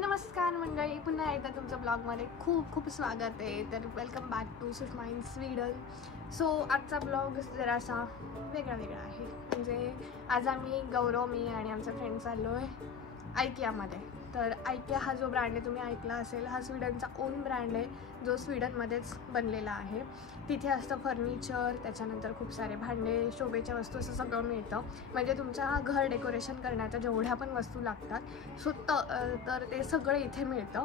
नमस्कार मंडळी, पुन्हा एकदा तुमच्या ब्लॉगमध्ये खूप खूप स्वागत आहे. तर welcome back to Swift Mind Sweden. So आजचा ब्लॉग जरासा वेगळा आहे. म्हणजे आज आम्ही गौरव, मी आणि आमचा फ्रेंड चाललो आहे आयकियामध्ये. तर आयकिया हा जो ब्रँड आहे तुम्ही ऐकला असेल, हा स्वीडनचा ओन ब्रँड आहे जो स्वीडनमध्येच बनलेला आहे. तिथे असतं फर्निचर, त्याच्यानंतर खूप सारे भांडे, शोभेच्या वस्तू असं सगळं मिळतं. म्हणजे तुमच्या घर डेकोरेशन करण्याच्या जेवढ्या पण वस्तू लागतात सो तर ते सगळं इथे मिळतं.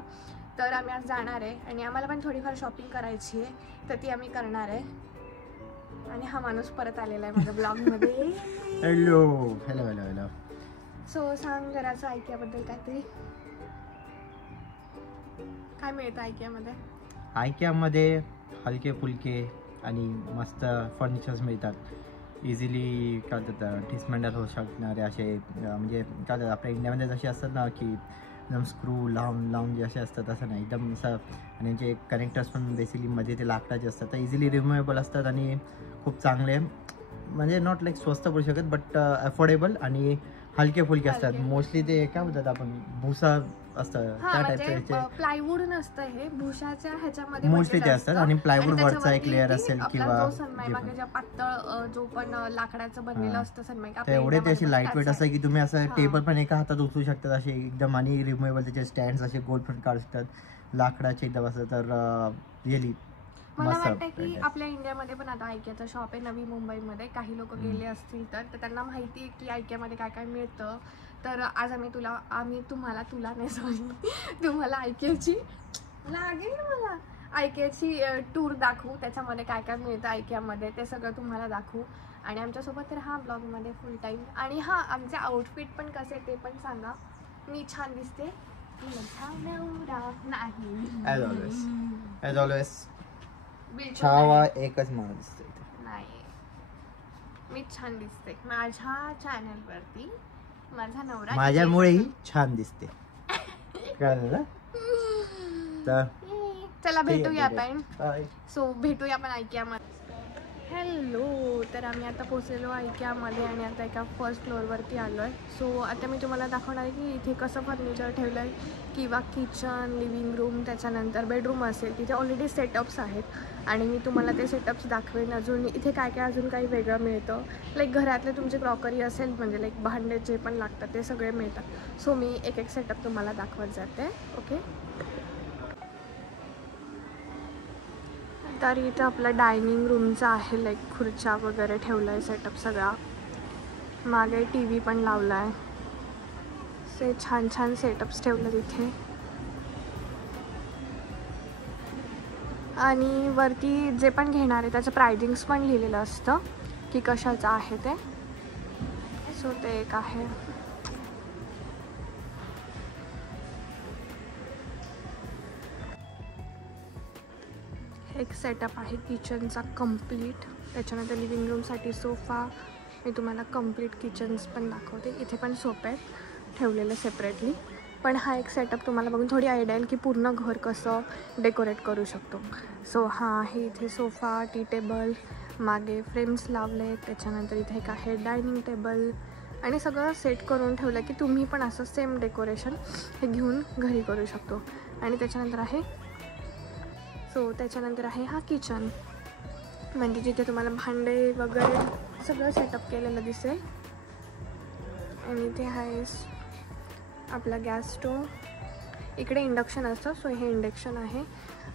तर आम्ही आज जाणार आहे आणि आम्हाला पण थोडीफार शॉपिंग करायची आहे, तर ती आम्ही करणार आहे. आणि हा माणूस परत आलेला आहे माझ्या ब्लॉगमध्ये. Hello hello hello hello. So सांग जराचं आयकियाबद्दल काहीतरी. काय मिळतं आयकियामध्ये? आयकियामध्ये हलके फुलके आणि मस्त फर्निचर्स मिळतात. इझिली काय होतात डिसमेंडल होऊ शकणारे असे, म्हणजे काय होतात आपल्या इंडियामध्ये जसे असतात ना की एकदम स्क्रू लावून जे असे असतात तसं नाही, एकदम असं. आणि त्यांचे कनेक्टर्स पण बेसिकली मध्ये ते लाकडाचे असतात, तर इझिली रिमुवेबल असतात आणि खूप चांगले, म्हणजे नॉट लाईक स्वस्त पडू शकत बट अफोर्डेबल आणि हलके फुलके असतात. मोस्टली ते काय होतात आपण भुसा असतं त्या टाईपचे प्लायवूड नसतं, हे भुशाच्या ह्याच्यामध्ये मोस्टली ते असतात. आणि प्लायवूड वरचा एक लेअर असेल किंवा पातळ जो पण लाकडाचं बनलेलं असतं सनमाइक, एवढे ते अशी लाईट वेट असतं की तुम्ही असं टेबल पण एका हातात उचलू शकतात असे एकदम. आणि रिमुवेबल त्याचे स्टँड असे गोल पण काढू शकतात लाकडाचे एकदम असं. तर रिअली मला वाटतं की आपल्या इंडियामध्ये पण आता आयकियाचं शॉप आहे नवी मुंबईमध्ये. काही लोक गेले असतील तर त्यांना माहिती आहे की आयकियामध्ये काय काय मिळतं. तर आज तुम्हाला आयकियाची लागेल ना, मला आयकियाची टूर दाखवू. त्याच्यामध्ये काय काय मिळतं आयकियामध्ये ते सगळं तुम्हाला दाखवू. आणि आमच्यासोबत राहा ब्लॉगमध्ये फुल टाईम. आणि हां, आमचे आउटफिट पण कसे ते पण सांगा. मी छान दिसते ॲज ऑलवेज छावा एकच मला दिसते. नाही, मी छान दिसते माझ्या चॅनलवरती. माझा नवरा माझ्यामुळेही छान दिसते. कळलं? तर चला भेटूया आपण. सो भेटूया आपण आयकियामध्ये. हॅलो, तर आम्ही आता पोचलेलो आयकियामध्ये आणि आता एका फर्स्ट फ्लोअरवरती आलो आहे. सो आता मी तुम्हाला दाखवणार आहे की इथे कसं फर्निचर ठेवलं आहे, किंवा किचन, लिव्हिंग रूम, त्याच्यानंतर बेडरूम असेल तिथे ऑलरेडी सेटअप्स आहेत. आणि मी तुम्हाला ते सेटअप्स दाखवेन. अजून इथे काय काय अजून काही वेगळं मिळतं. लाईक घरातले तुमची क्रॉकरी असेल, म्हणजे लाईक भांडे जे पण लागतात ते सगळे मिळतात. सो मी एक एक सेटअप तुम्हाला दाखवत जाते. ओके, तर इथं आपलं डायनिंग रूमचं आहे. लाईक खुर्च्या वगैरे ठेवलं आहे सेटअप सगळा. मागे टी व्ही पण लावला आहे. से छान छान सेटअप्स ठेवलं तिथे. आणि वरती जे पण घेणार आहे त्याचं प्रायझिंग्स पण लिहिलेलं असतं की कशाचं आहे ते. सो ते एक आहे. एक सेटअप आहे किचनचा कम्प्लीट. त्याच्यानंतर लिव्हिंग रूमसाठी सोफा. मी तुम्हाला कम्प्लीट किचन्स पण दाखवते. इथे पण सोफे आहेत ठेवलेले सेपरेटली. पण हा एक सेटअप तुम्हाला बघून थोडी आयडिया येईल की पूर्ण घर कसं डेकोरेट करू शकतो. सो हा आहे इथे सोफा, टी टेबल, मागे फ्रेम्स लावले. त्याच्यानंतर इथे एक आहे डायनिंग टेबल. आणि सगळं सेट करून ठेवलं की तुम्ही पण असं सेम डेकोरेशन हे घेऊन घरी करू शकतो. आणि त्याच्यानंतर आहे हा किचन, म्हणजे जिथे तुम्हाला भांडे वगैरे सगळं सेटअप केलेलं दिसेल. आणि इथे आहे आपला गॅस स्टोव. इकडे इंडक्शन असतं, सो हे इंडक्शन आहे.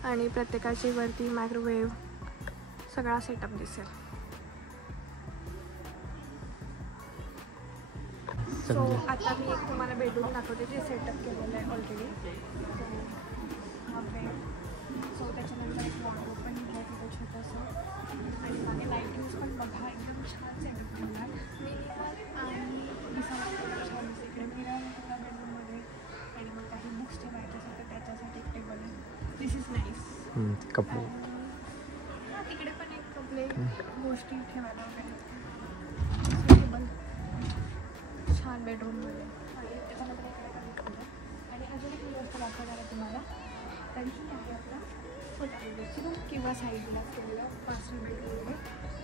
आणि प्रत्येकाची वरती मायक्रोवेव्ह सगळा सेटअप दिसेल. सो आता मी एक तुम्हाला बेडरूम दाखवते जे सेटअप केलेलं आहे ऑलरेडी. सो त्याच्यानंतर एक वॉर्डरोब पण घेतलं तिथं छोटंसं. आणि मागे लाईटिंग्स पण बघा, एकदम छान सेटअप केला आहे. मिनिमल आणि दिसायला छान दिसते. इकडे मिरर आहे तुला बेडरूममध्ये. आणि मग काही बुक्स ठेवायचे असेल तर त्याच्यासाठी एक टेबल आहे. दिस इज नाईस. कपडे हां, तिकडे पण एक कपडे गोष्टी ठेवायला वगैरे टेबल छान बेडरूममध्ये. आणि त्याच्यानंतर आणि अजून एक गोष्ट दाखवणार आहे तुम्हाला. तर ही आहे आपला छोटा बेडरूमची रूम किंवा साईडला केलेलं मास्टर बेडरूम आहे.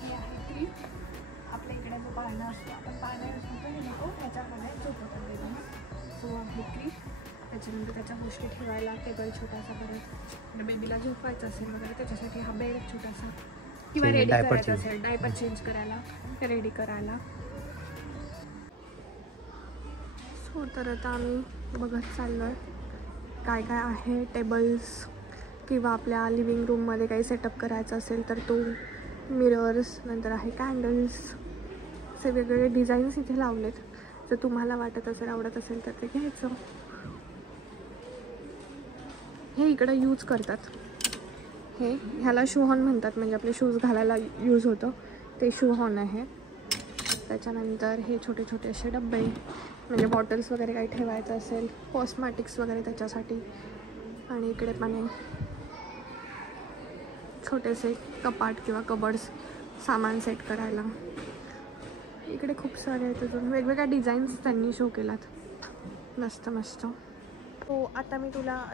हे आहे क्रीट. आपल्या इकडे जो पाळणा असतो, आपण पाळणा यूज करतो, हे नको ह्याच्यामध्ये झोपवतात बेडरूम. सो आहे क्रीट. त्याच्यानंतर त्याच्या गोष्टी ठेवायला टेबल छोटासा, परत बेबीला झोपायचं असेल वगैरे त्याच्यासाठी हा बेड छोटासा, किंवा रेडी करायचं असेल डायपर चेंज करायला, रेडी करायला. सो तर आता आम्ही बघत चाललो आहे काय काय आहे टेबल्स, किंवा आपल्या लिव्हिंग रूममध्ये काही सेटअप करायचं असेल तर तो, मिरर्स, नंतर आहे कॅन्डल्स, असे वेगवेगळे डिझाईन्स इथे लावलेत. जर तुम्हाला वाटत असेल, आवडत असेल तर ते घ्यायचं. हे इकडं यूज करतात, ह्याला शू हॉर्न म्हणतात, म्हणजे आपले शूज घालायला यूज होतं ते शू हॉर्न आहे. त्याच्यानंतर हे छोटे छोटे असे डब्बे, म्हणजे बॉटल्स वगैरे काही ठेवायचं असेल, कॉस्मॅटिक्स वगैरे त्याच्यासाठी. आणि इकडे पण आहे छोटेसे कपाट किंवा कबर्ड्स, सामान सेट करायला. इकडे खूप सारे आहेत अजून वेगवेगळ्या डिझाईन्स त्यांनी शो केलात, मस्त मस्त. हो, आता मी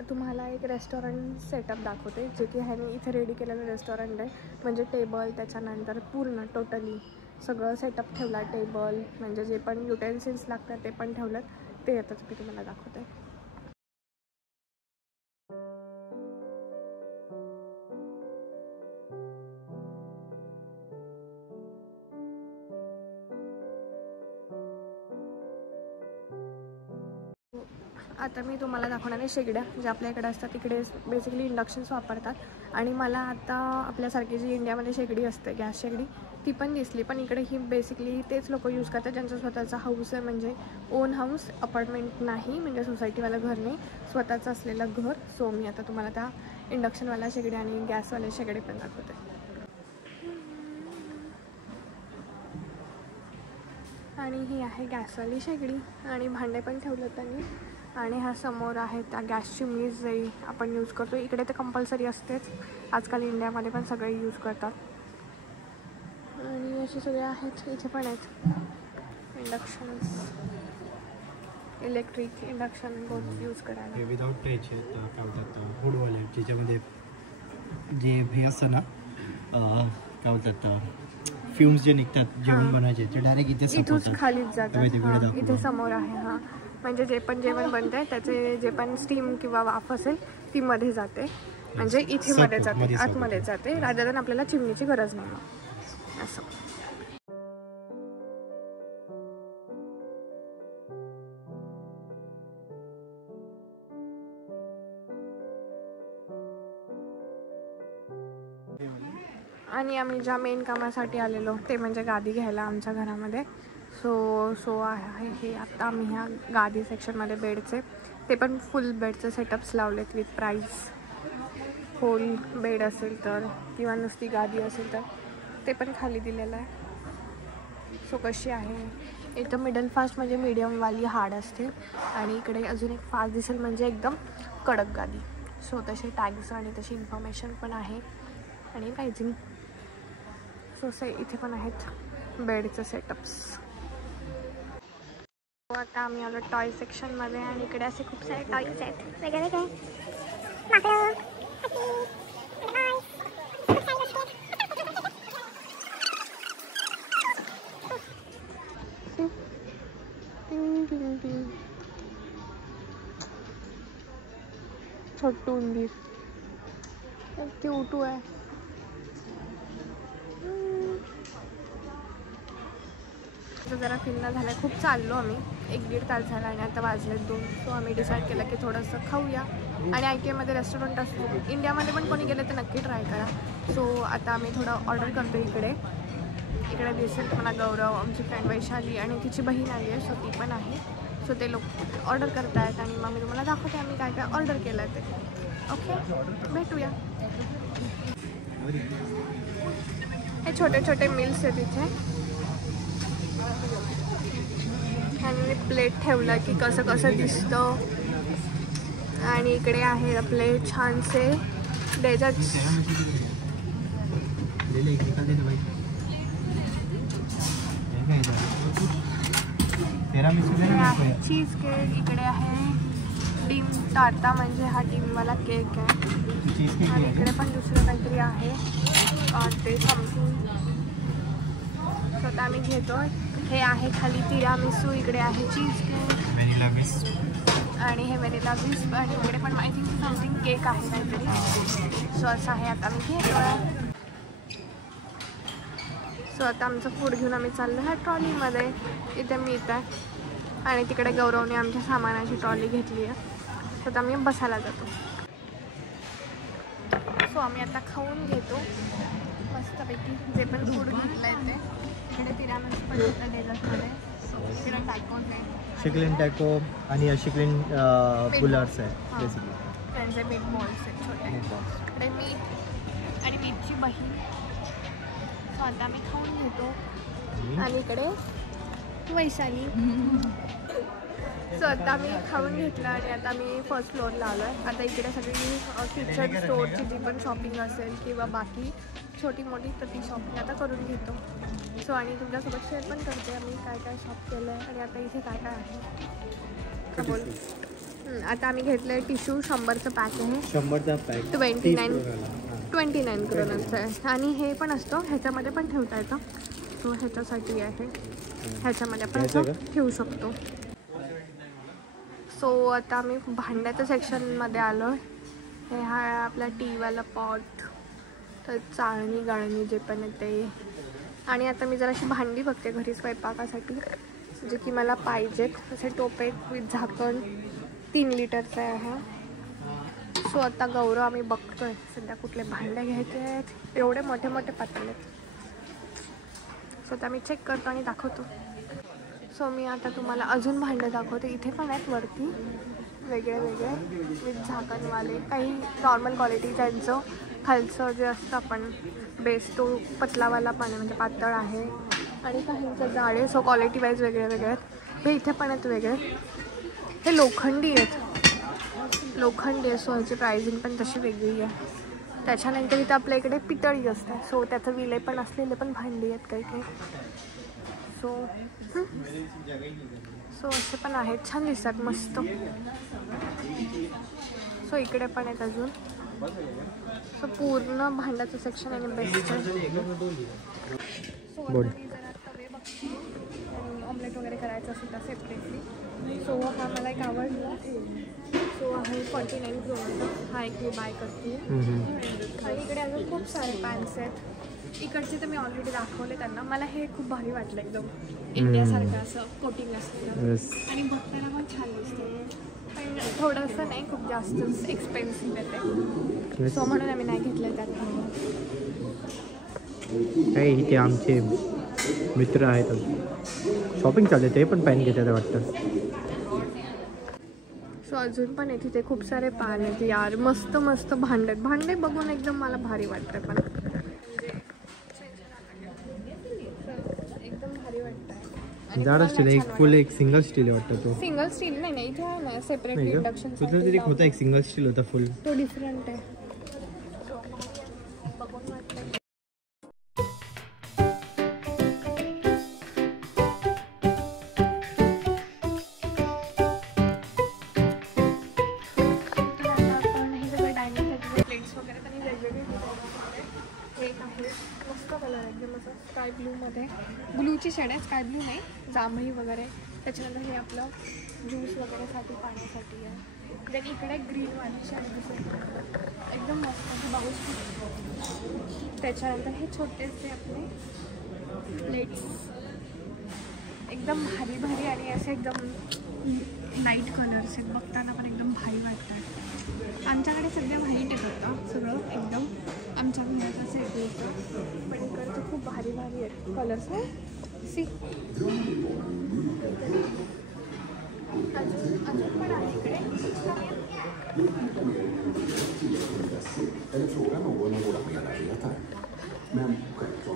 तुम्हाला एक रेस्टॉरंट सेटअप दाखवते, जे की ह्याने इथे रेडी केलेलं रेस्टॉरंट आहे. म्हणजे टेबल, त्याच्यानंतर पूर्ण टोटली सगळं सेटअप ठेवला, टेबल म्हणजे जे पण युटेन्सिल्स लागतात ते पण ठेवलं. ते आताच मी तुम्हाला दाखवते. आता मी तुम्हाला दाखवणार आहे शेगड्या, ज्या आपल्या इकडे असतात. इकडे बेसिकली इंडक्शन्स वापरतात. आणि मला आता आपल्यासारखी जी इंडियामध्ये शेगडी असते, गॅस शेगडी, ती पण दिसली. पण इकडे ही बेसिकली तेच लोक यूज करतात ज्यांचं स्वतःचा हाऊस आहे, म्हणजे ओन हाऊस, अपार्टमेंट नाही, म्हणजे सोसायटीवाला घर नाही, स्वतःचं असलेलं घर. सो मी आता तुम्हाला त्या इंडक्शनवाल्या शेगडी आणि गॅसवाल्या शेगडी पण दाखवते. आणि ही आहे गॅसवाली शेगडी, आणि भांडे पण ठेवलं त्यांनी. आणि हा समोर आहे त्या गॅस चिमणी जे आपण यूज करतो. इकडे तर कंपल्सरी असतेच, आजकाल इंडियामध्ये पण सगळे यूज करतात. आणि असे सगळे आहेत, इथे पण आहेत inductions, electric induction both use करायला. विदाउट टच काय बोलतात फूडवाले, ज्याच्यामध्ये जे हे असतं ना, काय बोलतात फ्यूम्स जे निघतात जेवण बनवायचे, ते डायरेक्ट इथूच खालीच जातात. इथे समोर आहे हा, म्हणजे जे पण जेवण बनतंय त्याचे जे पण स्टीम किंवा वाफ असेल ती मध्ये जाते, म्हणजे इथे मध्ये जाते, आतमध्ये जाते, rather than आपल्याला चिमणीची गरज नाही असं. आणि आम्ही ज्या मेन कामासाठी आलेलो ते म्हणजे गादी घ्यायला आमच्या घरामध्ये. सो आहे हे आता आम्ही ह्या गादी सेक्शनमध्ये बेडचे, ते पण फुल बेडचे सेटअप्स लावलेत विथ प्राईस. होल बेड असेल तर, किंवा नुसती गादी असेल तर ते पण खाली दिलेलं आहे. सो कशी आहे, एकदम मिडल फास्ट म्हणजे मीडियमवाली हार्ड असते. आणि इकडे अजून एक फास्ट दिसेल म्हणजे एकदम कडक गादी. सो तसे टॅग्स आणि तशी इन्फॉर्मेशन पण आहे, आणि प्राइजिंग. सो इथे पण आहेत बेडचे सेटअप्स. आता आम्ही आलो टॉय सेक्शनमध्ये, आणि इकडे असे खूप सारे टॉयज आहेत वगैरे काय. छोटू उंदीर क्यूट आहे. जरा फिरणं झालं, खूप चाललो आम्ही, 1-1.5 तास झाला आणि आता वाजलेत 2. सो आम्ही डिसाईड केलं की थोडंसं खाऊया. आणि IKEAमध्ये रेस्टॉरंट असतो, इंडियामध्ये पण कोणी गेलं तर नक्की ट्राय करा. सो आता आम्ही थोडं ऑर्डर करतो. इकडे दिसेल तुम्हाला गौरव, आमची फ्रेंड वैशाली आणि तिची बहीण आली आहे, सो ती पण आहे. सो ते लोक ऑर्डर करत आहेत, आणि मग मी तुम्हाला दाखवते आम्ही काय काय ऑर्डर केलं आहे ते. ओके, भेटूया. हे छोटे छोटे मिल्स आहेत इथे, आणि प्लेट ठेवलं की कसं कसं दिसतं. आणि इकडे आहे आपले छानसे डेझर्ट्स. चीज केक, इकडे आहे डिम टार्टा, म्हणजे हा डिमवाला केक आहे. आणि इकडे पण दुसरं काहीतरी आहे ते समथिंग. स्वतः आम्ही घेतो. हे आहे खाली तिरामिसू, इकडे आहे चीज केक, आणि आणि हे व्हॅनिला विस्प आणि इकडे पण आय थिंक समथिंग केक आहे काहीतरी. सो असं आहे. आता मी घेतो. सो आता आमचं फूड घेऊन आम्ही चाललो ह्या ट्रॉलीमध्ये. इथे मिळत आहे आणि तिकडे गौरवने आमच्या सामानाची ट्रॉली घेतली आहे. सो आता आम्ही बसायला जातो. सो आम्ही आता खाऊन घेतो मस्तपैकी जे पण फूड घेतलं आहे ते. इकडे तिरामिसू पण होतं डेझर्टमध्ये. सो इकडे टॅकोज आहे, शिकलिन टॅको आणि शिकलिन बुलर्स आहे बेसिकली. त्यांचे मीट बॉल्स आहेत छोटे. इकडे मीठ आणि मीठची बहीण. सो आता आम्ही खाऊन घेतो. आणि इकडे वैशाली. सो आता आम्ही खाऊन घेतलं आणि आता मी फर्स्ट फ्लोअरला आलो आहे. आता इकडे सगळी किचन स्टोअरची जी पण शॉपिंग असेल किंवा बाकी छोटी मोठी तर ती शॉपिंग आता करून घेतो. सो आणि तुमच्यासोबत शेअर पण करते आम्ही काय काय शॉप केलं आहे आणि आता इथे काय काय आहे बोल. आता आम्ही घेतलं आहे टिश्यू 100चं पॅक आहे. 100चा पॅक 29 करोनाचं आहे. आणि हे पण असतं ह्याच्यामध्ये पण ठेवता येतं. सो ह्याच्यासाठी आहे. ह्याच्यामध्ये आपण असं ठेवू शकतो. सो आता आम्ही भांड्याच्या सेक्शनमध्ये आलो आहे. हे हा आपला टीवाला पॉट, तर चाळणी गाळणी जे पण आहे ते. आणि आता मी जराशी भांडी बघते घरी स्वयंपाकासाठी जे की मला पाहिजेत. असे टोपे विथ झाकण 3 लिटरचं आहे. सो आता गौरव आम्ही बघतोय सध्या कुठले भांडे घ्यायचे आहेत. एवढे मोठे मोठे पातळ आहेत. सो आता मी चेक करतो आणि दाखवतो. सो मी आता तुम्हाला अजून भांडे दाखवते. इथे पण आहेत वरती वेगळे वेगळे विथ झाकणवाले. काही नॉर्मल क्वालिटी त्यांचं खालचं जे असतं आपण बेस तो पतलावाला पण आहे म्हणजे पातळ आहे. आणि काहींचं जाड आहे. सो क्वालिटी वाईज वेगळे वेगळे आहेत. हे इथे पण आहेत वेगळे. हे लोखंडी आहेत. लोखंडी आहे. सो ह्याची प्राइसिंग पण तशी वेगळी आहे. त्याच्यानंतर इथं आपल्या इकडे पितळी असते. सो त्याचं विले पण असलेले पण भांडी आहेत काही काही. सो असे पण आहेत. छान दिसतात मस्त. सो इकडे पण आहेत अजून. सो पूर्ण भांड्याचं सेक्शन आणि बेस्ट आहे. सो आता मी जरा तवे बघते आणि ऑमलेट वगैरे करायचं असेल तर सेपरेटली. सो हा मला एक आवडला. सो आहे 49 करोनाचा. हा एक मी बाय करते. आणि इकडे अजून खूप सारे पॅन्स आहेत. इकडचे तर मी ऑलरेडी दाखवले त्यांना. मला हे खूप भारी वाटलं एकदम इंडियासारखं असं कोटिंग असलेलं. आणि बघताना पण छान दिसतं. पण थोडंसं नाही खूप जास्तच एक्सपेन्सिव्ह येते. सो म्हणून आम्ही नाही घेतलं त्यात. काही इथे आमचे मित्र आहेत शॉपिंग चालू ते पण पॅन घेतात वाटतं. सो अजून पण आहे तिथे खूप सारे पॅन आहेत यार. मस्त मस्त भांडे बघून एकदम मला भारी वाटतं. पण एकदम भारी वाटतं. जाड स्टील एक फुल एक सिंगल स्टील वाटतं. तो सिंगल स्टील नाही इथे आहे ना सेपरेट इंडक्शन. कुठला तरी होता एक सिंगल स्टील होता फुल. तो डिफरंट आहे. स्काय ब्लूमध्ये ब्लूची शेड आहे. स्काय ब्लू नाही जांभळी वगैरे. त्याच्यानंतर हे आपलं ज्यूस वगैरेसाठी पाण्यासाठी आहे. देन इकडे ग्रीनवाली शेड दिसते एकदम मस्त बघू शकतो. त्याच्यानंतर हे छोटेसे आपले प्लेट्स एकदम भारी भारी आणि असे एकदम लाईट कलर्स आहेत. बघताना पण एकदम भारी वाटतात. आमच्याकडे सध्या व्हाईट आहे आता सगळं एकदम आमच्या घरात असं येतं. पण इकडचं खूप भारी भारी आहेत कलर्स आहे. सी अजून पण आहे इकडे.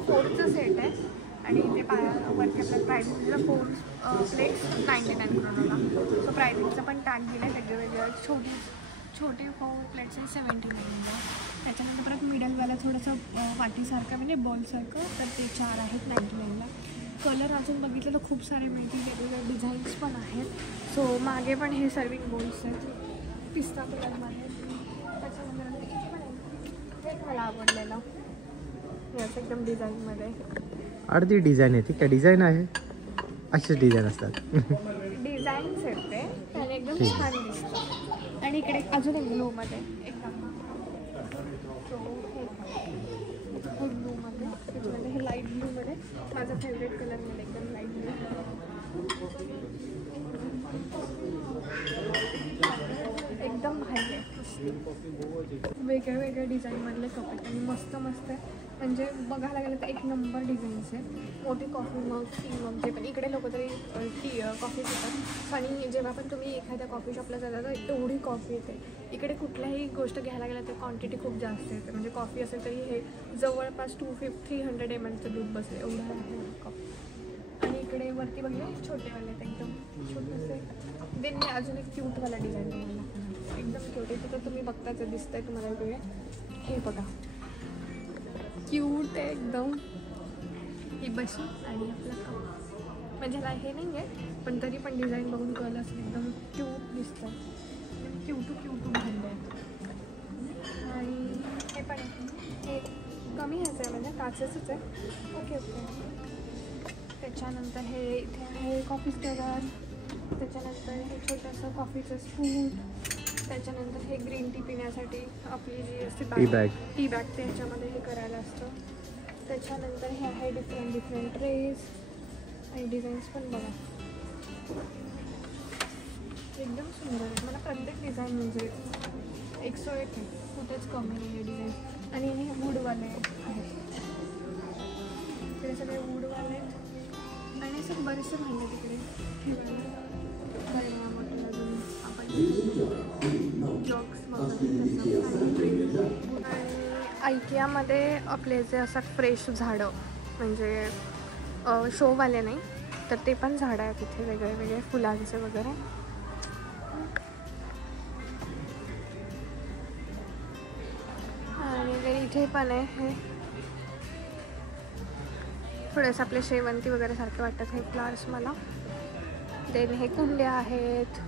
फोरचं सेट आहे आणि ते वरती आपल्या प्रायझिंगचं 4 प्लेट्स 99 करोनाला. सो प्रायझिंगचं पण टॅग दिलं आहे वेगवेगळं. छोटे 4 प्लेट्स आहे 79ला. त्याच्यानंतर परत मिडलवाला थोडंसं वाटीसारखं म्हणजे बॉलसारखं तर ते 4 आहेत 99ला. कलर अजून बघितलं तर खूप सारे मिळतील. वेगवेगळे डिझाईन्स पण आहेत. सो मागे पण हे सर्विंग बोल्स आहेत पिस्ता कलरमध्ये. त्याच्यानंतर इथे पण आहे हे मला आवडलेलं याचं एकदम डिझाईनमध्ये. अर्धी डिझाईन आहे ती काय डिझाईन आहे अशीच डिझाईन असतात. डिझाईन्स आहेत ते आणि एकदम छान दिसतं. आणि इकडे अजून एक ब्लूमध्ये एक सो हे ब्लूमध्ये त्याच्यामध्ये हे लाईट ब्लूमध्ये माझा फेवरेट कलरमध्ये एकदम लाईट ब्लू. एकदम भारी आहे. वेगळ्या वेगळ्या डिझाईनमधले कपडे आणि मस्त मस्त आहे. म्हणजे बघायला गेलं तर एक नंबर डिझाईन्स आहे. मोठी कॉफी मग टी मग जे पण इकडे लोक तरी कॉफी पितात आणि जेव्हा पण तुम्ही एखाद्या कॉफी शॉपला जाता तर एवढी कॉफी येते. इकडे कुठल्याही गोष्ट घ्यायला गेलं तर क्वांटिटी खूप जास्त येते. म्हणजे कॉफी असेल तरी हे जवळपास 300 ml दूध बसेल एवढं आहे कॉफी. आणि इकडे वरती बघले छोटेवाले आहेत एकदम छोटेसे. देन मी अजून एक क्यूटवाला डिझाईन बनवला एकदम क्यूट आहे. तिथं तुम्ही बघताच दिसतंय तुम्हाला इकडे. हे बघा क्यूट आहे एकदम. ही बशी आणि आपला कप म्हणजे ह्याला हे नाही आहे पण तरी पण डिझाईन बघून कळलं असेल एकदम क्यूट दिसतं. क्यूटू भांडे आहेत. आणि हे पण हे कमी ह्याचं आहे म्हणजे काचेचंच आहे. ओके. त्याच्यानंतर हे इथे आहे कॉफी स्टेबल. त्याच्यानंतर हे छोटंसं कॉफीचं स्पून. त्याच्यानंतर हे ग्रीन टी पिण्यासाठी आपली जी असते टी बॅग ते ह्याच्यामध्ये हे करायला असतं. त्याच्यानंतर हे आहे डिफरंट ट्रेस आणि डिझाईन्स पण बघा एकदम सुंदर आहे. मला प्रत्येक डिझाईन म्हणजे 101 आहे. कुठेच कमी नाही आहे डिझाईन. आणि हे वूडवाले आहेत. इकडे सगळे वूडवाले आणि असं बरेचसे भांडे तिकडे ठेवायला बॉटल अजून आपण जॉग्स आणि आयकियामध्ये आपले जे असतात फ्रेश झाडं म्हणजे शोवाले नाही तर ते पण झाडं आहेत तिथे वेगळे वेगळे फुलांचे वगैरे. आणि इथे पण आहे हे थोडेसे आपले शेवंती वगैरे सारखे वाटतात हे फ्लावर्स मला. देन हे कुंड्या आहेत.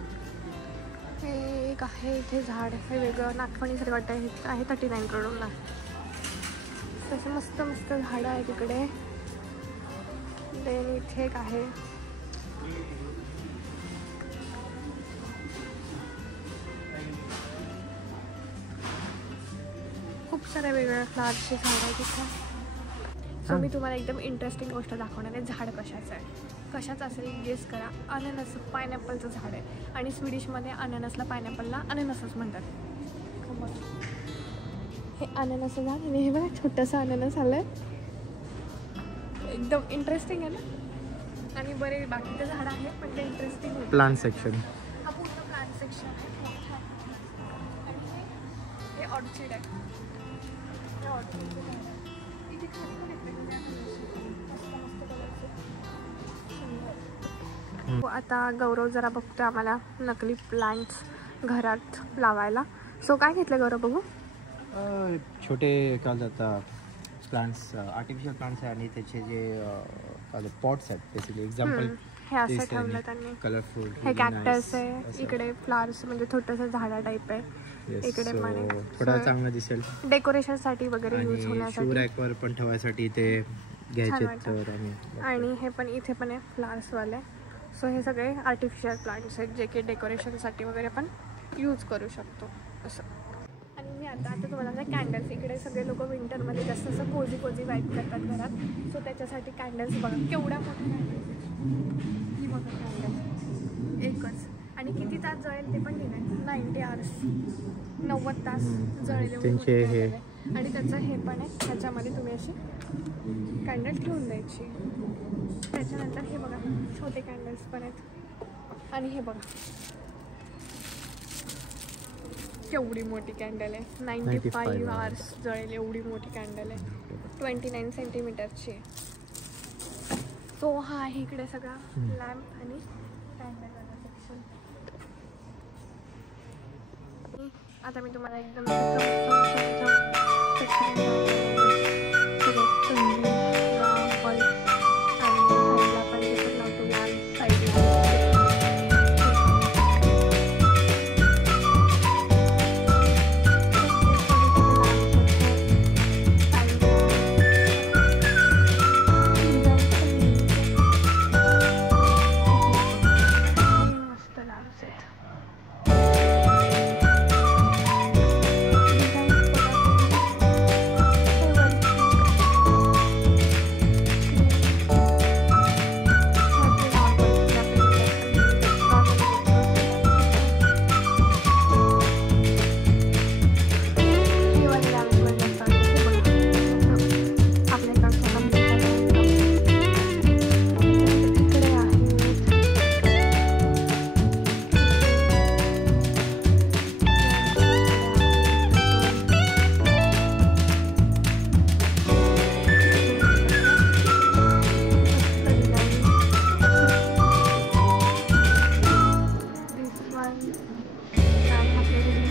हे एक आहे इथे झाड हे वेगळं नागफणीसारखं वाटतं. हे आहे 39 करोडला. तसे मस्त मस्त झाडं आहेत इकडे. देन इथे एक आहे खूप साऱ्या वेगवेगळ्या फ्लावरची झाडं आहेत इथे. सो मी तुम्हाला एकदम इंटरेस्टिंग गोष्ट दाखवणार आहे. झाड कशाचं आहे कशाचं असेल गेस करा. अननस पायनॅपलचं झाड आहे. आणि स्वीडिशमध्ये अननसला पायनॅपलला अननसच म्हणतात. हे अननसचं झाड आणि हे बघा छोटंसं अननस आलं आहे. एकदम इंटरेस्टिंग आहे ना. आणि बरे बाकीचे झाड आहे पण ते इंटरेस्टिंग होतं. प्लांट सेक्शन हा पूर्ण प्लांट सेक्शन आहे. हे ऑर्चिड आहे. हे ऑर्चिड इथे खाली पण येते मस्त मस्त कलरचे. आता गौरव जरा बघतो आम्हाला नकली प्लांट्स घरात लावायला. सो काय घेतलं गौरव बघू. छोटे काय जातात प्लांट्स आर्टिफिशियल प्लांट्स आहे आणि त्याचे जे काय पॉट्स आहेत बेसिकली एक्झाम्पल हे असं ठेवलं त्यांनी. कलरफुल हे कॅक्टस आहे. इकडे फ्लावर्स म्हणजे छोटंसं झाडा टाईप आहे. इकडे पण थोडा चांगलं दिसेल डेकोरेशन साठी वगैरे यूज होण्यासाठी. शू रॅकवर पण ठेवायसाठी ते घ्यायचे तर आणि हे पण इथे पण आहे फ्लावर्स वाले. सो हे सगळे आर्टिफिशियल प्लांट्स आहेत जे की डेकोरेशनसाठी वगैरे पण यूज करू शकतो असं. आणि मी आता तुम्हाला कॅन्डल्स इकडे सगळे लोक विंटरमध्ये जास्त असं कोझी वाईट करतात घरात. सो त्याच्यासाठी कॅन्डल्स बघा केवढ्या मोठ्या कॅन्डल्स ही बघा कॅन्डल्स एकच. आणि किती तास जळेल ते पण लिहिलं आहे 90 hours 90 तास जळेल त्यांचे हे. आणि त्याचं हे पण आहे ह्याच्यामध्ये तुम्ही अशी कॅन्डल ठेवून द्यायची. त्याच्यानंतर हे बघा छोटे कॅन्डल्स पण आहेत. आणि हे बघा केवढी मोठी कॅन्डल आहे 95 hours जळेल एवढी मोठी कॅन्डल आहे. 29 सेंटीमीटरची आहे. तो हा आहे इकडे सगळा लॅम्प आणि कॅन्डल सेक्शन. आता मी तुम्हाला एकदम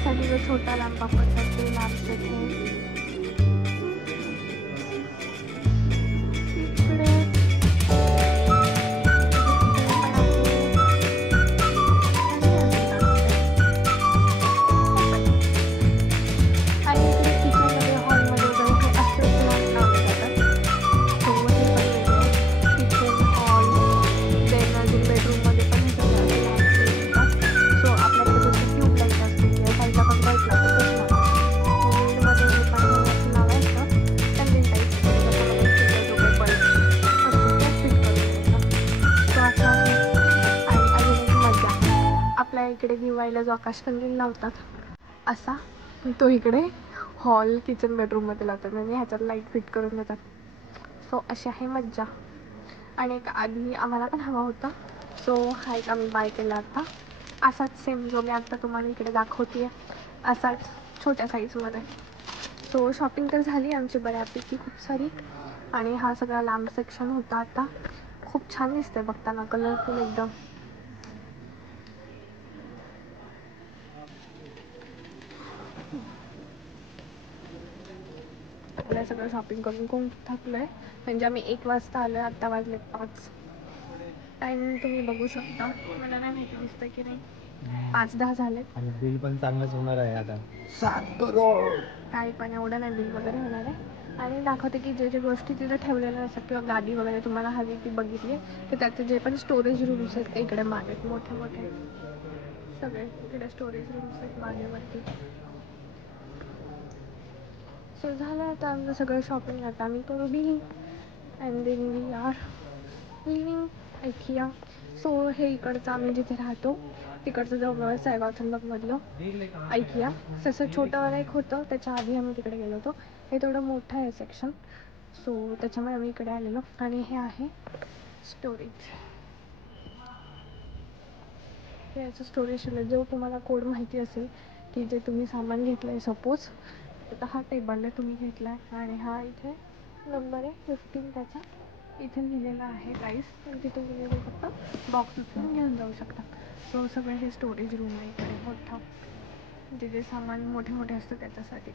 माझ्यासाठी जो छोटा लांब पापडचा ते लांब सेट आहे. इकडे आणि इकडे किचनमध्ये हॉलमध्ये वगैरे हे असंच लांब लावले जातात. सो हे पण वेगळं किचन हॉल देन अजून बेडरूममध्ये पण हे सगळं असं लावलेलं येतात. सो आपल्याकडे जसं ट्यूबलाईट असते या साईडला पण लाईट लागतं तसं लावायचं. वीडमध्ये हे पण असं लावायचं कॅन्डल टाईप त्याच्यामध्ये जो काही बल्ब असतो ते फिट करून द्यायचा. सो असं आहे. आणि अजून एक मजा, आपल्या इकडे दिवाळीला जो आकाशकंदील लावतात असा तो इकडे हॉल किचन बेडरूममध्ये लावतात म्हणजे ह्याच्यात लाईट फिट करून देतात. सो अशी आहे मज्जा. आणि एक आधी आम्हाला पण हवा होता. सो हा एक आम्ही बाय केला आता असाच सेम जो मी आता तुम्हाला इकडे दाखवते असाच छोट्या साईजमध्ये. सो शॉपिंग तर झाली आमची बऱ्यापैकी खूप सारी. आणि हा सगळा लांब सेक्शन होता आता. खूप छान दिसते बघताना, कलरफुल एकदम. आपल्या सगळं शॉपिंग करून कोण थकलं आहे म्हणजे आम्ही 1 वाजता आलो आहे. आत्ता वाजले 5. टाईम तुम्ही बघू शकता, मला नाही माहिती दिसतं की नाही. 5:10 झालेत. आणि बिल पण चांगलंच होणार आहे आता 7 करोड. काही पण एवढं नाही बिल वगैरे होणार आहे. आणि दाखवते की जे जे गोष्टी तिथे ठेवलेल्या असतात किंवा गादी वगैरे तुम्हाला हवी ती बघितली तर त्याचे जे पण स्टोरेज रूम्स आहेत ते इकडे मागे मोठे मोठे सगळे इकडे स्टोरेज रूम्स आहेत मागेवरती. सो झालं आता आमचं सगळं शॉपिंग. आता आम्ही करू billing and then we are leaving IKEA. So हे इकडचं आम्ही जिथे राहतो तिकडचं जवळच आहे गौतमबुद्धमधलं IKEA. तसं छोटंवालं एक होतं त्याच्या आधी आम्ही तिकडे गेलो होतो. हे थोडं मोठं आहे सेक्शन. सो त्याच्यामुळे आम्ही इकडे आलेलो. आणि हे आहे स्टोरेज. हे याचं स्टोरेज जो तुम्हाला कोड माहिती असेल की जे तुम्ही सामान घेतलं आहे सपोज आता हा टेबलला तुम्ही घेतला आहे आणि हा इथे नंबर आहे 15 त्याचा इथे लिहिलेला आहे प्राईस. पण तिथून तुम्ही फक्त बॉक्स उचलून घेऊन जाऊ शकता. सो सगळं हे स्टोरेज रूम आहे इकडे मोठं जे जे सामान मोठे मोठे असतं त्याच्यासाठी.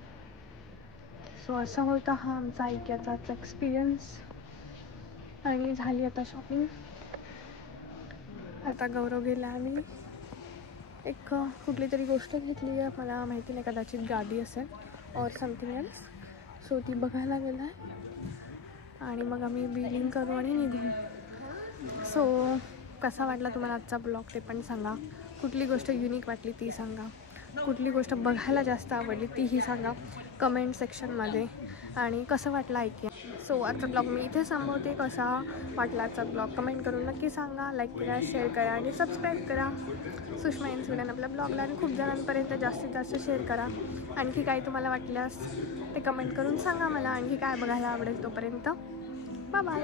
सो असा होता हा आमचा IKEAचाच एक्सपिरियन्स. आणि झाली आता शॉपिंग. आता गौरव गेला आणि एक कुठली तरी गोष्ट घेतली आहे, मला माहिती नाही, कदाचित गाडी असेल और समथिंग एल्स. सो ती बघायला गेला आहे आणि मग आम्ही बिलिंग करू आणि निघू. सो कसा वाटला तुम्हाला आजचा ब्लॉग ते पण सांगा. कुठली गोष्ट युनिक वाटली ती सांगा. कुठली गोष्ट बघायला जास्त आवडली तीही सांगा कमेंट सेक्शनमध्ये. आणि कसं वाटलं IKEA. सो आजचा ब्लॉग मी इथे संपवते. कसा वाटला आजचा ब्लॉग कमेंट करून नक्की सांगा. लाईक करा, शेअर करा आणि सबस्क्राईब करा सुषमा इन स्वीडन आपल्या ब्लॉगला. आणि खूप जणांपर्यंत जास्तीत जास्त शेअर करा. आणखी काही तुम्हाला वाटल्यास ते कमेंट करून सांगा मला. आणखी काय बघायला आवडेल. तोपर्यंत बाय बाय.